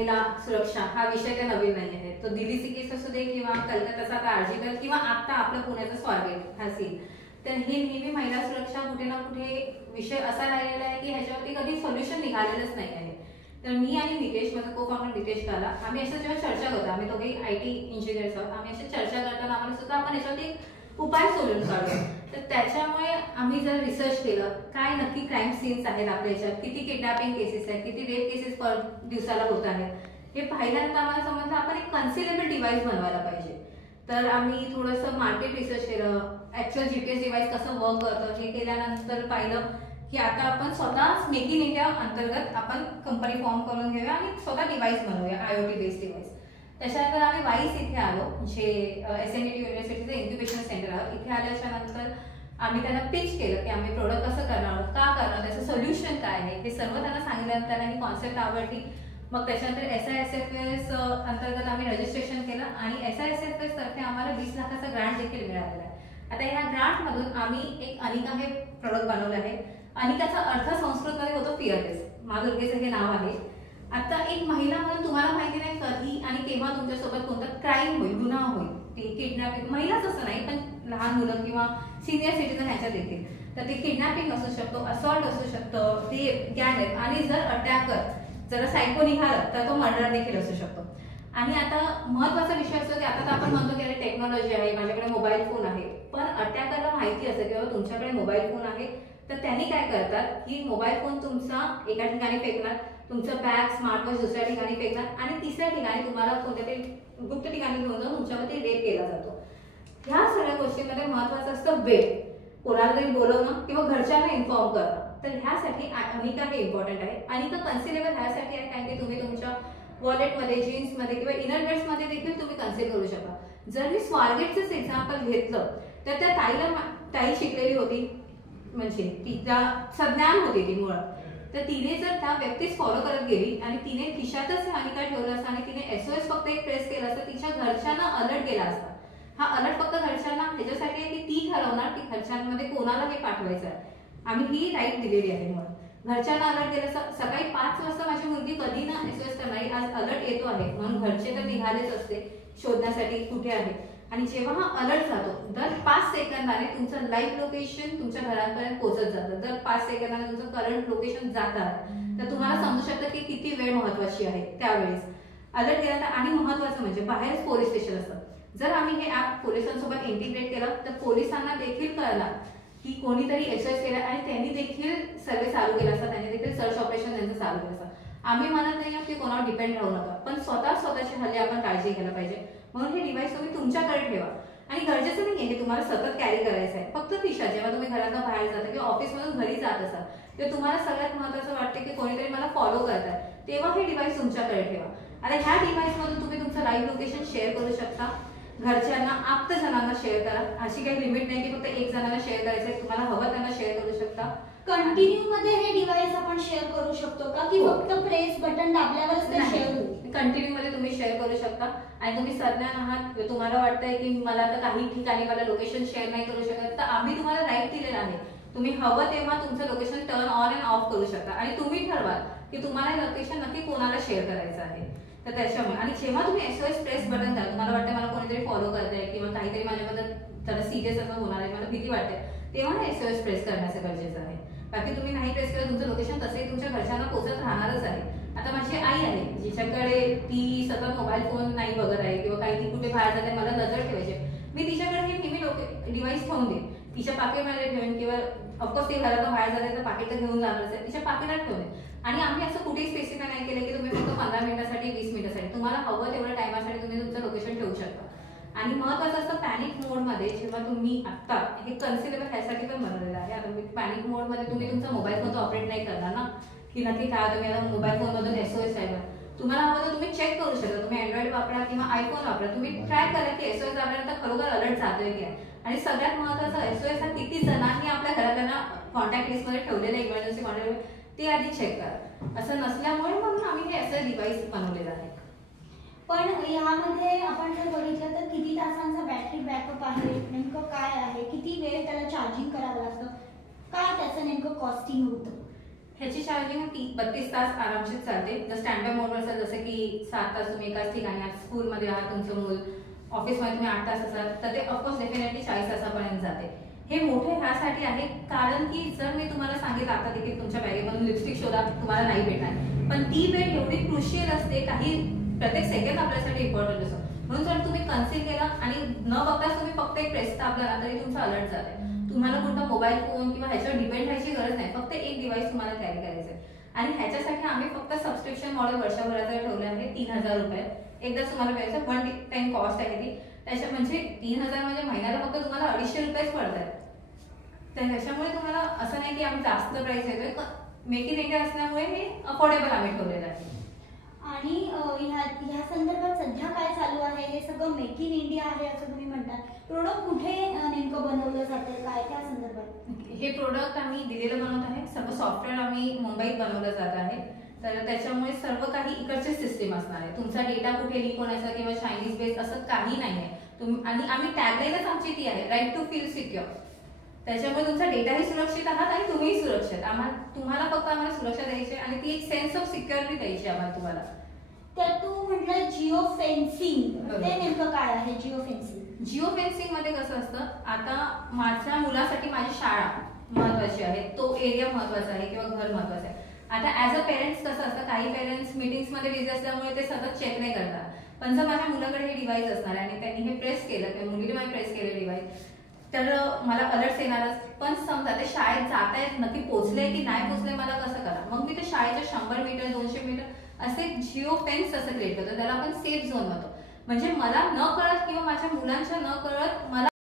महिला सुरक्षा हा विषय काही नवीन नाही आहे. तो दिल्लीची केस असू दे किंवा कलकत्ताचा आरजीकर किंवा आता आपलं पुण्याचं स्वारगेट हा सीन, तर हे नेहमी महिला सुरक्षा कुठे ना कुठे विषय असा राहिलेला आहे की ह्याच्यावरती कधी सोल्युशन निघालेलंच नाही आहे. तर मी आणि नितेश, माझा को फाउंडर नितेश काला, आम्ही असं जेव्हा चर्चा करतो, आम्ही दोघे IT इंजिनियर्स आहोत, आम्ही अशी चर्चा करताना आम्हाला सुद्धा आपण याच्यावरती उपाय शोधून काढूया. तर त्याच्यामुळे आम्ही जर रिसर्च केलं काय नक्की क्राईम सीन्स आहेत आपल्या याच्यात, किती किडनॅपिंग केसेस आहेत, किती रेप केसेस पर दिवसाला होत आहेत, हे पाहिल्यानंतर आम्हाला समजलं आपण एक कन्सिलेबल डिव्हाइस बनवायला पाहिजे. तर आम्ही थोडंसं मार्केट रिसर्च केलं, ऍक्च्युअल GPS डिव्हाइस कसं वर्क करतं हे केल्यानंतर पाहिलं की आता आपण स्वतः मेक इन इंडिया अंतर्गत आपण कंपनी फॉर्म करून घेऊया आणि स्वतः डिव्हाइस बनवूया, IoT बेस्ड डिव्हाइस. त्याच्यानंतर आम्ही वाईस इथे आलो, जे SNDT युनिव्हर्सिटीचं इन्क्युबेशन सेंटर आहे. इथे आल्याच्या नंतर आम्ही त्यांना पिच केलं की आम्ही प्रोडक्ट कसं करणार, का करणार, त्याचं सोल्युशन काय आहे, हे सर्व त्यांना सांगितल्यानंतर त्यांना ही कॉन्सेप्ट आवडली. मग त्याच्यानंतर SISFS अंतर्गत आम्ही रजिस्ट्रेशन केलं आणि SISFS तर्फे आम्हाला 20 लाखाचा ग्रांट देखील मिळालेला आहे. आता या ग्रांट मधून आम्ही एक अनिका हे प्रोडक्ट बनवलं आहे. अनिकाचा अर्थ संस्कृतमध्ये होतो फिअरलेस, माधुर्गेचं हे नाव आहे. आता एक महिला म्हणून तुम्हाला माहिती नाही कधी आणि केव्हा तुमच्यासोबत कोणता क्राईम होईल, गुन्हा होईल, ते किडनॅपिंग, महिलाच असं नाही पण लहान मुलं किंवा सिनियर सिटीजन ह्याच्यात देखील, तर ते किडनॅपिंग असू शकतो, असॉल्ट असू शकतं, ते गॅंग आणि जर अटॅकर जर सायको निघाला तर तो मर्डर देखील असू शकतो. आणि आता महत्वाचा विषय असतो की आता आपण म्हणतो की अरे टेक्नॉलॉजी आहे, माझ्याकडे मोबाईल फोन आहे, पण अटॅकरला माहिती असतं की तुमच्याकडे मोबाईल फोन आहे, तर त्यांनी काय करतात की मोबाईल फोन तुमचा एका ठिकाणी फेकणार, तुमचं बॅग स्मार्टवॉच दुसऱ्या ठिकाणी फेकणार आणि तिसऱ्या ठिकाणी तुम्हाला कोणत्या तरी गुप्त ठिकाणी घेऊन जाऊन तुमच्यावरती रेप केला जातो. ह्या सगळ्या गोष्टींमध्ये महत्वाचं असतं वेळ, कोणाला तरी बोलवणं किंवा घरच्यांना इन्फॉर्म करणं. तर ह्यासाठी अनिका हे इम्पॉर्टंट आहे. अनिका कन्सिलेबल ह्यासाठी आहे कारण की तुम्ही तुमच्या वॉलेटमध्ये, जीन्समध्ये किंवा इनर वेअर्समध्ये देखील तुम्ही कन्सिल करू शकता. जर मी स्वारगेटचंच एक्झाम्पल घेतलं तर त्या ताई शिकलेली होती, म्हणजे तिचा सज्ञान होती ती मुळात, तर तिने जर त्या व्यक्तीस फॉलो करत गेली आणि तिने खिशातच अनिका ठेवलं असतं आणि तिने SOS फक्त एक प्रेस केला असता, तिच्या घरच्यांना अलर्ट केला असता. हा अलर्ट फक्त घरच्यांना ह्याच्यासाठी आहे की ती ठरवणार की घरच्यांमध्ये कोणाला हे पाठवायचं आहे. आम्ही ही राईट दिलेली आहे. म्हणून घरच्यांना अलर्ट केलं, सकाळी 5 वाजता माझी मुलगी कधी ना SOS करणारी, आज अलर्ट येतो आहे म्हणून घरचे तर निघालेच असते शोधण्यासाठी कुठे आहे. आणि जेव्हा हा अलर्ट जातो दर 5 सेकंदाने तुमचं लाईव्ह लोकेशन तुमच्या घरापर्यंत पोहोचत जातं. जर 5 सेकंदाने तुमचं करंट लोकेशन जातात तर तुम्हाला समजू शकतं की किती वेळ महत्वाची आहे त्यावेळेस अलर्ट केला. आणि महत्वाचं म्हणजे बाहेरच पोलीस स्टेशन असतं. जर आम्ही हे ऍप पोलिसांसोबत इंटिग्रेट केलं तर पोलिसांना देखील कळणार की कोणीतरी SOS केला आणि त्यांनी देखील सर्वे चालू केला असता, त्यांनी देखील सर्च ऑपरेशन त्यांचं चालू केलं असतं. आम्ही म्हणत नाही की कोणावर डिपेंड राहू नका, पण स्वतःची हल्ली आपण काळजी घ्यायला पाहिजे. म्हणून हे डिव्हाइस तुम्ही तुमच्याकडे ठेवा आणि गरजेचं नाही आहे की तुम्हाला सतत कॅरी करायचं आहे. फक्त खिशात जेव्हा तुम्ही घरातून बाहेर जाता किंवा ऑफिसमधून घरी जात असाल तेव्हा तुम्हाला सगळ्यात महत्वाचं वाटतं की कोणीतरी मला फॉलो करताय, तेव्हा हे डिव्हाइस तुमच्याकडे ठेवा. आता ह्या डिव्हाइस मधून तुम्ही तुमचं लाईव्ह लोकेशन शेअर करू शकता, घरच्यांना, आप्तजनांना शेअर करा. अशी काही लिमिट नाही की फक्त एक जणांना शेअर करायचंय, तुम्हाला हवं त्यांना शेअर करू शकता. कंटिन्यू मध्ये हे डिव्हाइस आपण शेअर करू शकतो का की फक्त प्रेस बटन दाबल्यावरच ते शेअर होईल? कंटिन्यू मध्ये तुम्ही शेअर करू शकता. आणि तुम्ही सज्ञान आहात, तुम्हाला वाटतंय की मला आता काही ठिकाणी मला लोकेशन शेअर नाही करू शकत, तर आम्ही तुम्हाला राईट दिलेला आहे. तुम्ही हवं तेव्हा तुमचं location turn on and of करू शकता आणि तुम्ही ठरवाल की तुम्हाला लोकेशन नक्की कोणाला शेअर करायचं आहे. तर त्याच्यामुळे आणि जेव्हा तुम्ही SOS प्रेस बटन द्या, तुम्हाला वाटतं मला कोणीतरी फॉलो करताय किंवा काहीतरी माझ्याबद्दल त्याला सिरियस असं होणार आहे, मला भीती वाटते, तेव्हा SOS प्रेस करण्याचं गरजेचं आहे. बाकी तुम्ही नाही प्रेस केलं तुमचं लोकेशन तसंही तुमच्या घरच्यांना पोहोचत राहणारच आहे. आता माझी आई आहे जिच्याकडे ती सतत मोबाईल फोन नाही बघत आहे किंवा काही ती कुठे बाहेर जाते, मला नजर ठेवायची, मी तिच्याकडे हे नेहमी डिव्हाइस ठेवून देईन, तिच्या पाकिटमध्ये ठेवेन किंवा ऑफकोर्स ती घरातून बाहेर जाते तर पाकिट तर घेऊन जाणारच आहे, तिच्या पाकिटात ठेवून. आणि आम्ही असं कुठेही स्पेसिफाय नाही केलं की तुम्ही फक्त 15 मिनिटासाठी 20 मिनिटासाठी, तुम्हाला हवं तेवढ्या टायमासाठी तुम्ही तुमचं लोकेशन ठेवू शकता. आणि महत्वाचं असतं पॅनिक मोडमध्ये जेव्हा तुम्ही आता हे कन्सिलेबल ह्यासाठी पण बनवलेलं आहे. आता पॅनिक मोडमध्ये तुम्ही तुमचा मोबाईल फोन ऑपरेट नाही करणार ना की नक्की काय तुम्ही आता मोबाईल फोन मधून SOS आहे, तुम्हाला हवं तर तुम्ही चेक करू शकता. तुम्ही अँड्रॉइड वापरा किंवा आयफोन वापरा, तुम्ही ट्राय करा की SOS आपल्याला खरोखर अलर्ट जातोय की. आणि सगळ्यात महत्वाचं SOS हा किती जणांनी आपल्या घरातल्यांना कॉन्टॅक्ट लिस्टमध्ये ठेवलेलं इमर्जन्सी कॉन्टॅक्ट ते आधी चेक करा. असं नसल्यामुळे म्हणून आम्ही हे असं डिव्हाइस बनवलेलं आहे. पण यामध्ये आपण जर बघितलं तर किती तासांचा बॅटरी बॅकअप आहे, नेमकं काय आहे, किती वेळ त्याला चार्जिंग करावं लागतं, काय त्याचं नेमकं कॉस्टिंग होतं? ह्याची चार्जिंग 32 तास आरामशीर चालते. जर स्टँड बाय मोड असेल जसं की 7 तास तुम्ही एकाच ठिकाणी आहात, स्कूलमध्ये आहात, तुमचं मूल ऑफिसमध्ये तुम्ही 8 तास असाल, तर ते ऑफकोर्स डेफिनेटली 40 तासापर्यंत जाते. हे मोठे ह्यासाठी आहे कारण की जर मी तुम्हाला सांगितलं आता देखील तुमच्या बॅगेमधून लिपस्टिक शोधा, तुम्हाला नाही भेटणार, पण ती वेळ एवढी क्रुशियल असते, काही प्रत्येक सेकंड आपल्यासाठी इम्पॉर्टंट असतो. म्हणून जर तुम्ही कन्सिल केला आणि न बघताच तुम्ही फक्त एक प्रेस दाबला तरी तुमचं अलर्ट जाते. तुम्हाला कोणता मोबाईल फोन किंवा ह्याच्यावर डिपेंड व्हायची गरज नाही, फक्त एक डिव्हाइस तुम्हाला कॅरी करायचं आहे. आणि ह्याच्यासाठी आम्ही फक्त सबस्क्रिप्शन मॉडेल वर्षभराचं ठेवलं आहे 3000 रुपये. एकदा तुम्हाला पाहिजे 1 टाइम कॉस्ट आहे ती, त्याच्या म्हणजे 3000 म्हणजे महिन्याला फक्त तुम्हाला 250 रुपयेच पडतात. तर त्याच्यामुळे तुम्हाला असं नाही की आम्ही जास्त प्राइस देतोय, मेक इन इंडिया असल्यामुळे हे अफोर्डेबल आम्ही ठेवलेलं आहे. आणि ह्या संदर्भात सध्या काय चालू आहे, हे सगळं मेक इन इंडिया आहे असं तुम्ही म्हणतात, प्रोडक्ट कुठे नेमकं बनवलं जातं, काय त्या संदर्भात? हे प्रोडक्ट आम्ही दिल्लीला बनवत आहे, सर्व सॉफ्टवेअर आम्ही मुंबईत बनवलं जात आहे. तर त्याच्यामुळे सर्व काही इकडचे सिस्टीम असणार आहे. तुमचा डेटा कुठे लीक होण्याचा किंवा चायनीज बेस असं काही नाही आहे. आणि आम्ही टॅगलाईनच आमची ती आहे, राईट टू फील सिक्युअर. त्याच्यामुळे तुमचा डेटाही सुरक्षित आहात आणि तुम्हीही सुरक्षित. तुम्हाला फक्त आम्हाला सुरक्षा द्यायची आणि ती एक सेन्स ऑफ सिक्युरिटी द्यायची आम्हाला तुम्हाला. तर तू म्हटलं जिओ फेन्सिंग, ते नेमकं काय आहे जिओ फेन्सिंग? जिओ फेन्सिंग मध्ये कसं असतं, आता माझ्या मुलासाठी माझी शाळा महत्वाची आहे, तो एरिया महत्वाचा आहे किंवा घर महत्वाचं आहे. आता ऍज अ पेरेंट्स कसं असतं, काही पेरेंट्स मीटिंग्स मध्ये बिझी असल्यामुळे ते सतत चेक नाही करतात. पण जर माझ्या मुलाकडे हे डिव्हाइस असणार आहे आणि त्यांनी हे प्रेस केलं किंवा मुलीने मला प्रेस केलं डिव्हाइस, तर मला अलर्ट येणारच. पण समजा ते शाळेत जात आहेत, नक्की पोहोचले की नाही पोहोचले मला कसं करा, मग मी ते शाळेच्या 100 मीटर 200 मीटर असे जिओ फेन्स असं क्रिएट करतो, त्याला आपण सेफ झोन म्हणतो. म्हणजे मला न कळत किंवा माझ्या मुलांच्या न कळत मला